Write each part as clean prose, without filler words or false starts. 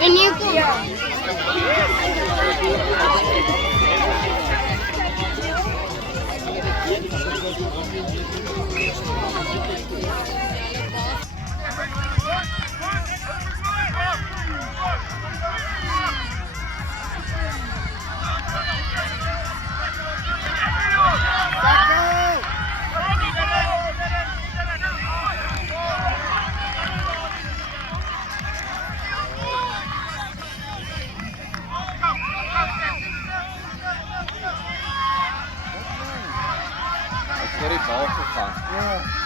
Een nieuw ja. Voor die bal gegaan. Ja.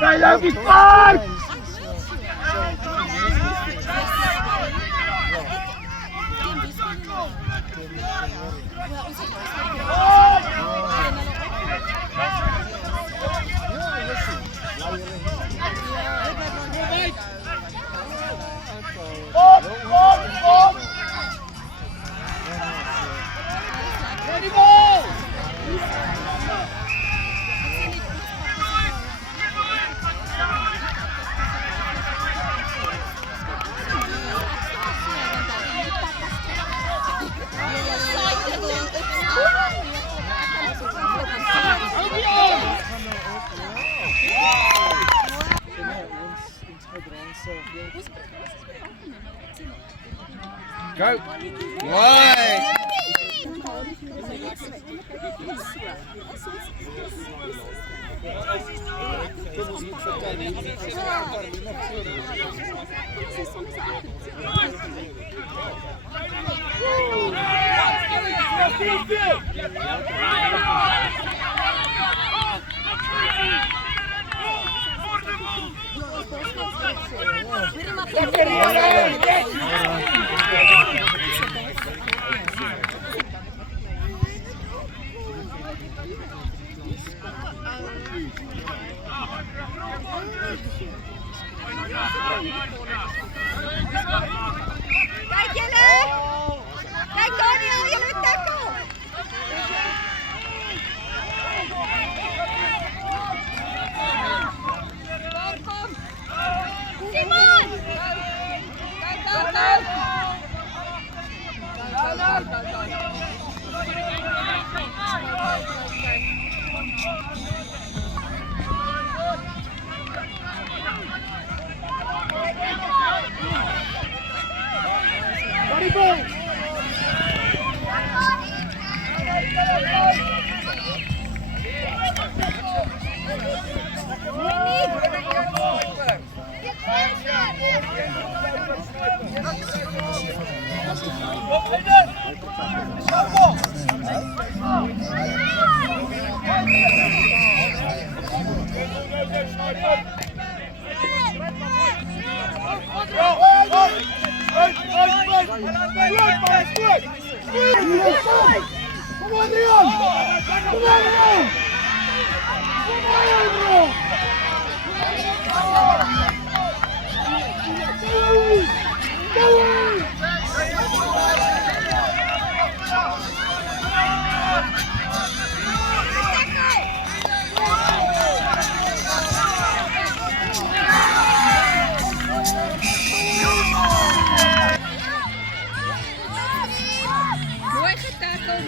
Bij Lucky Park! Ready ball! Go! Mooi! Kijk jullie! Kijk Daniel, jullie tackle! Kom! Simon! Body ball! Come on, Leon! Come on, Leon! Come on, Leon! Mooi getakeld,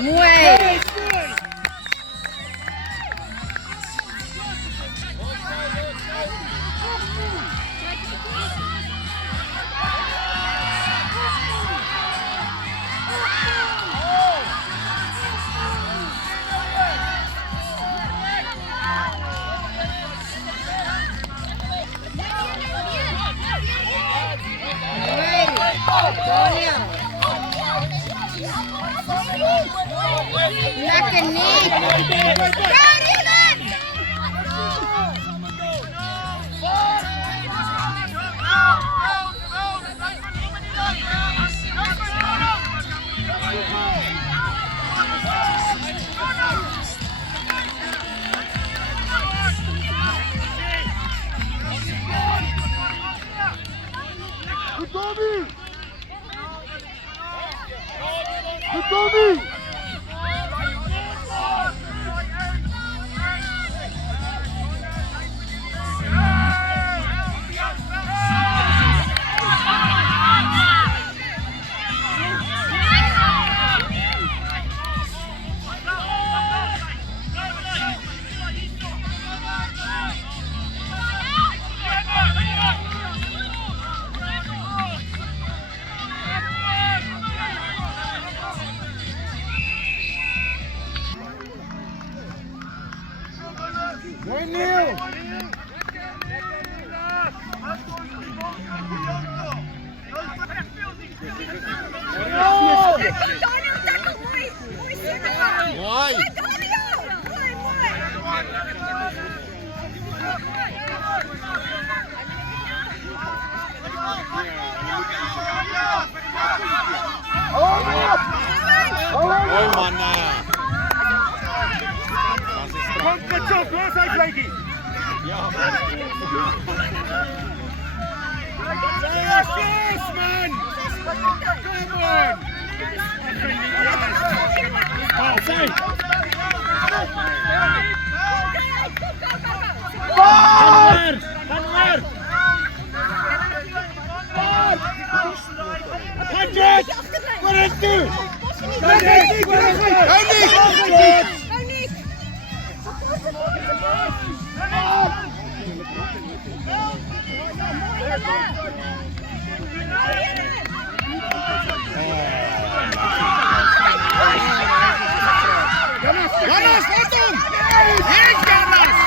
Mooi! Lekker niet! Daar is het! Goed, Tommy! Goed, Tommy! Mooi Neil! Mooi! Mooi man! Kom, kets op, waar zijn Blakey? Ja, Yes, man! Come on! Oh, say! Van waar! 100! Wat is het? Jonas, wat dan? Hier is Jonas!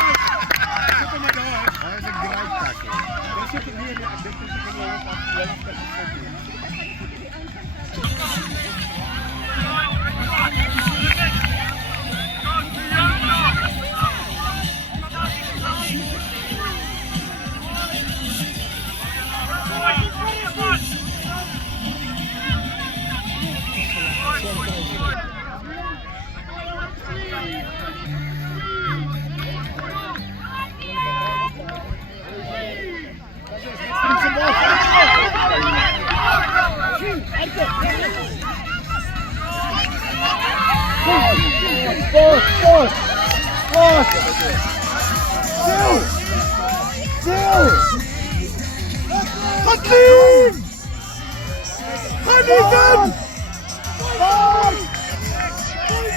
Zet hem maar door. Hij is een grijptakker. Dan zit hem hier. Ik denk dat ik hem wel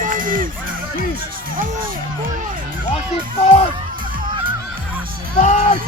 Katlien! Genieten! Was die paard? Paard!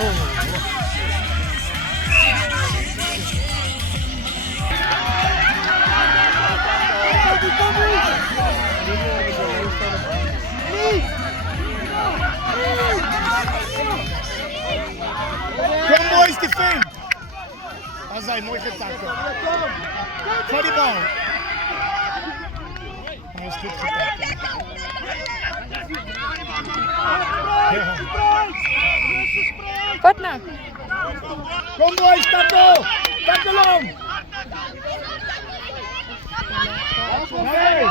Kom boys, defend! Dat zijn mooi getackeld. Voor die bal. Hij is goed getackeld. Ja. Wat nou? Kom boys, tackle! Tackle om! Nee!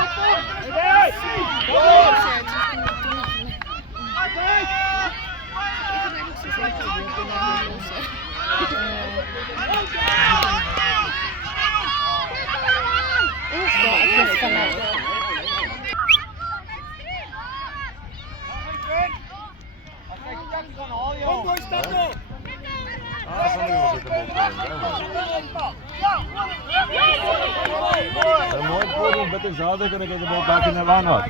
Kom boys, tackle! Mooi voorbeeld met de zaden kunnen ik de bal back in de line out.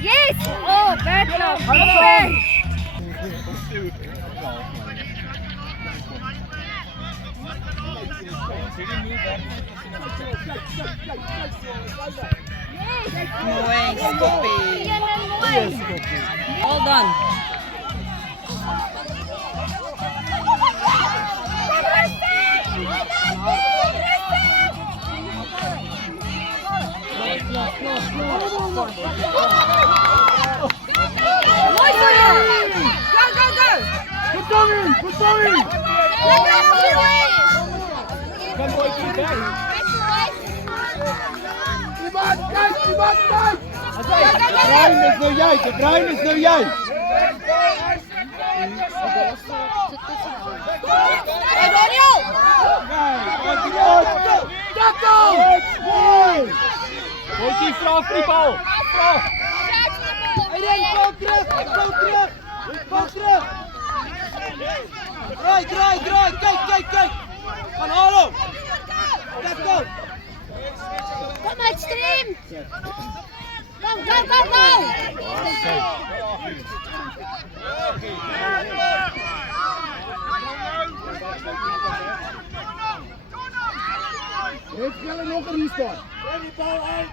Yes! Oh, bad luck. Bad. Mooi, stoppie. All done. Bruin is nou jij, de Bruin is nou jij. Hoort die vrouw voor die bal. Kom terug, kom terug. Kom terug. Draai, kijk. Van Hallo. Let's go. Kom uit, stream! Go! Heeft Gelle nog een restart? Die bal uit.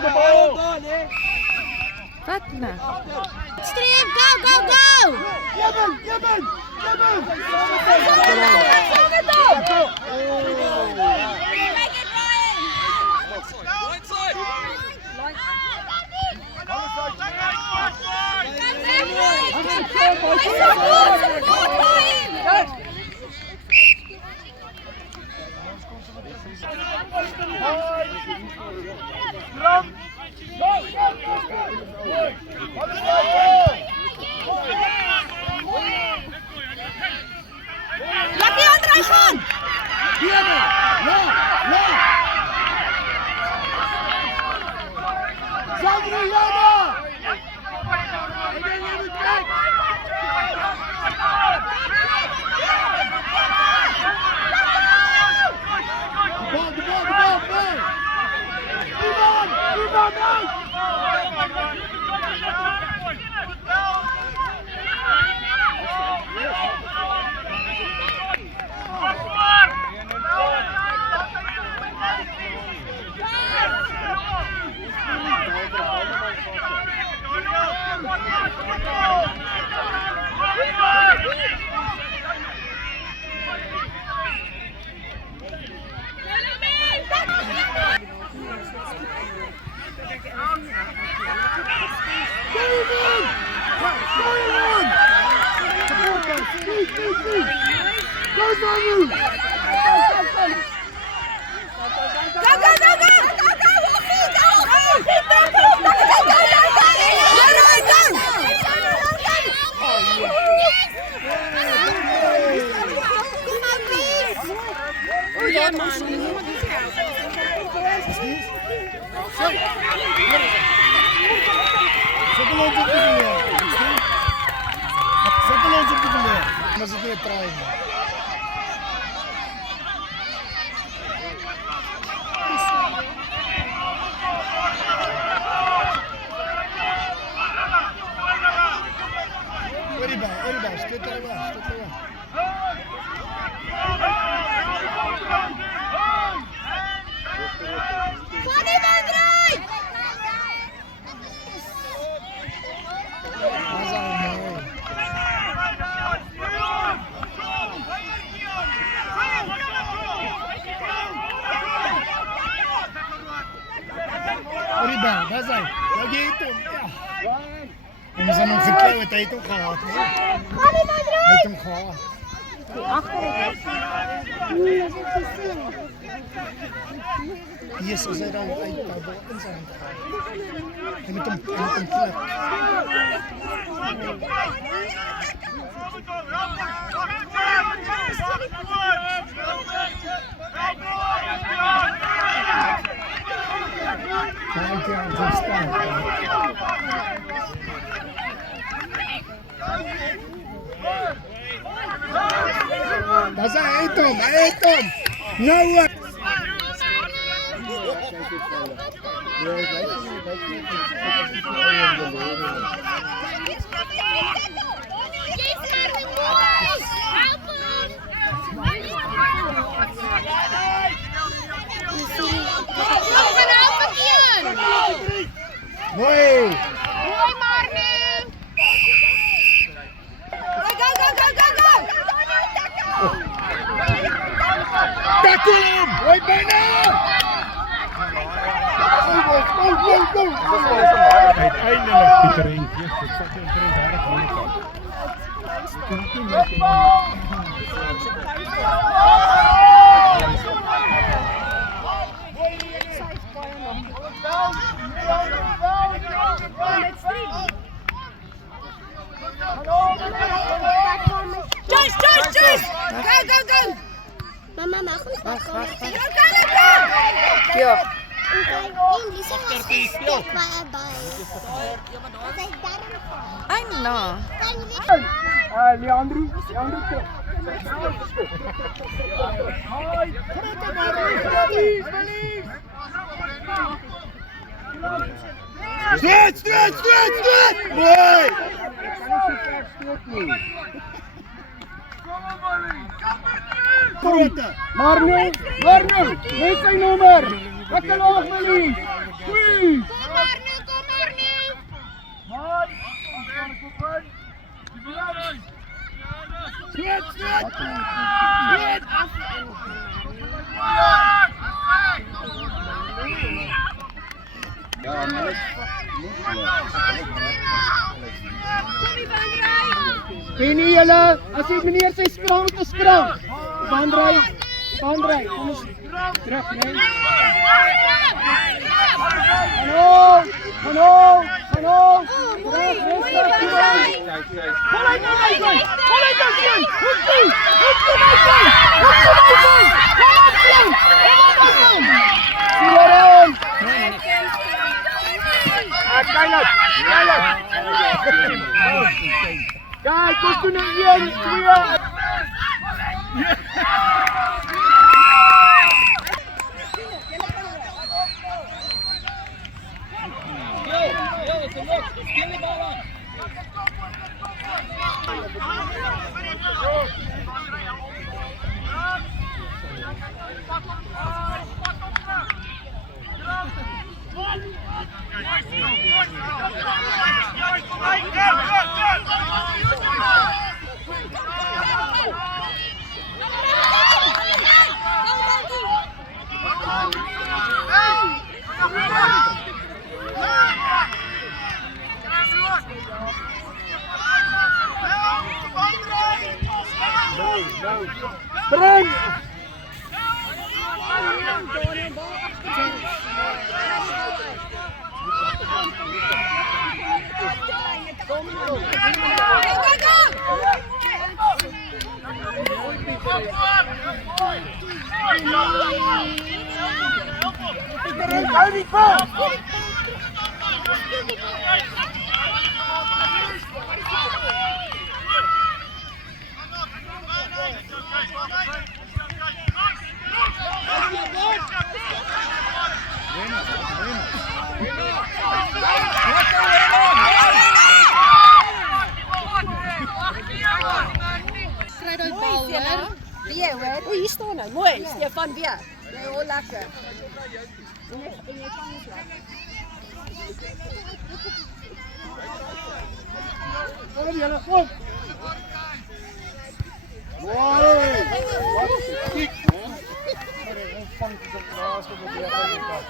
De bal. Wat nou? Stream, go! Jebben! Laat die andere gaan! Maar ze doen treinen. Oribay, stuk eruit. Oribay, daar zijn. Lagi ito. En we zijn nog geklauwd, hij heeft hem gehad. Hij heeft hem gehad. Yes, als hij dan uitkabel in zijn gehad. Hij moet hem klep. Kijk ja, zo staan. Daar zijn hij eet hem. Nou mooi. Mooi, Marnie. Go. Tackle hem! Hoi, bijna! Go! Uiteindelijk Pieter Eentjes. Het zat in het erg moeilijk. Joyce! Go! Mama, mag ik wacht. Ja. Ay, no. Leandro. Stret! Mooi! Marno, weet zijn nummer. Lekker hoog, Melie. Goeie. Kom Marnie. Stret. Penny julle, as die meneer sy skraam te skraam. Van Rij, kom eens terug, nee. Hallo. Kijk, kom toen naar 1, 2. die bal! Kry daai bal, hoor. Weer, hoor. O, hier staan hy. Mooi, Stefan weer. Jy hoor lekker. Kom julle, kom! Mooi! Wat kiek, man! Maar hy ontvang die laaste probeer aan die kant.